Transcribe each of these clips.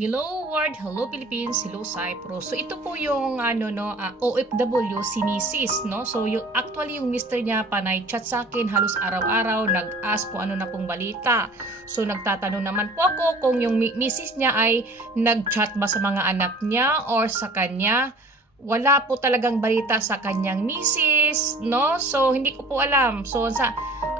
Hello world, hello Philippines, hello Cyprus. So ito po yung OFW si Mrs. no. So actually yung mister niya panay chat sa akin halos araw-araw, nag-ask kung ano na pong balita. So nagtatanong naman po ako kung yung Mrs. niya ay nag-chat ba sa mga anak niya or sa kanya. Wala po talagang balita sa kanyang misis, no? So, hindi ko po alam. So,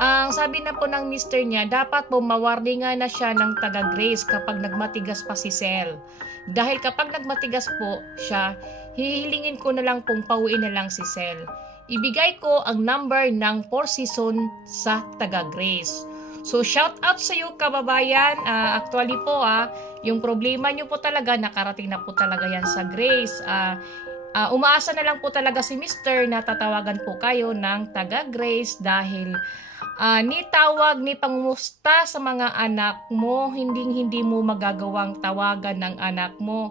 ang sabi na po ng mister niya, dapat po mawarningan na siya ng taga-Grace kapag nagmatigas pa si Sel. Dahil kapag nagmatigas po siya, hihilingin ko na lang pong pauwiin na lang si Sel. Ibigay ko ang number ng 4 season sa taga-Grace. So, shout out sa iyo kababayan. Actually po, yung problema nyo po talaga, nakarating na po talaga yan sa Grace. Umaasa na lang po talaga si Mr. na tatawagan po kayo ng taga Grace dahil ni tawag ni pangumusta sa mga anak mo, hindi mo magagawang tawagan ng anak mo.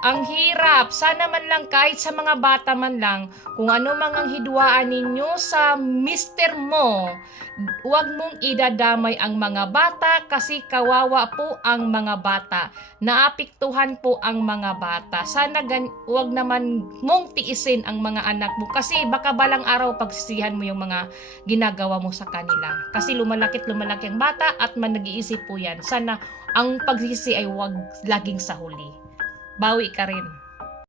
Ang hirap, sana man lang kahit sa mga bata man lang, kung ano mang ang hidwaan ninyo sa mister mo, huwag mong idadamay ang mga bata kasi kawawa po ang mga bata. Naapektuhan po ang mga bata. Sana huwag naman mong tiisin ang mga anak mo kasi baka balang araw pagsisihan mo yung mga ginagawa mo sa kanila. Kasi lumalaki ang bata at nag-iisip po yan. Sana ang pagsisi ay huwag laging sa huli. Bawi ka rin.